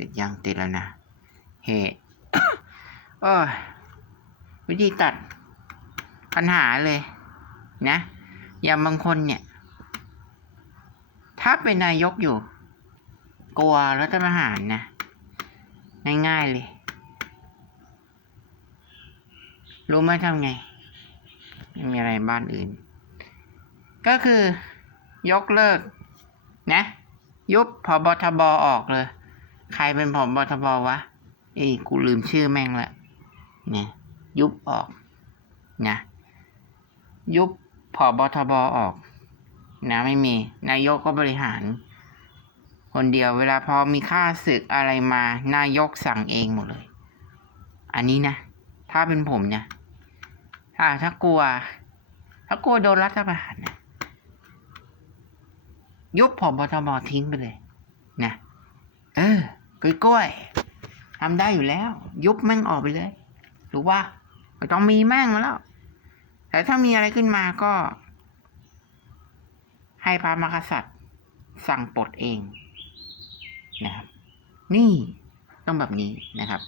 ติดยังติดแล้วนะเฮโอ้ยวิธีตัดปัญหาเลยนะ อย่างบางคนเนี่ย ถ้าเป็นนายกอยู่ กลัวรัฐประหารนะ ง่ายๆเลย รู้ไหมทำไง ไม่มีอะไรบ้านอื่น ก็คือยกเลิก นะ ยุบพบทบออกเลย ใครเป็นพบทบวะเอ้ยกูลืมชื่อแม่งละเนี่ยยุบออกนะยุบพบทบออกนะไม่มี นายกก็บริหาร คนเดียวเวลาพอมีค่าศึกอะไรมา นายกสั่งเองหมดเลย อันนี้นะ ถ้าเป็นผมเนี่ยถ้าถ้ากลัว ถ้ากลัวโดนรัฐประหารนะยุบผอบทบทิ้งไปเลยนะ กล้วยกล้วยทำได้อยู่แล้ว ยุบแม่งออกไปเลยหรือว่าไม่ต้องมีแม่งมาแล้ว แต่ถ้ามีอะไรขึ้นมาก็ ให้พระมหากษัตริย์ สั่งปลดเองนะครับ นี่ต้องแบบนี้นะครับ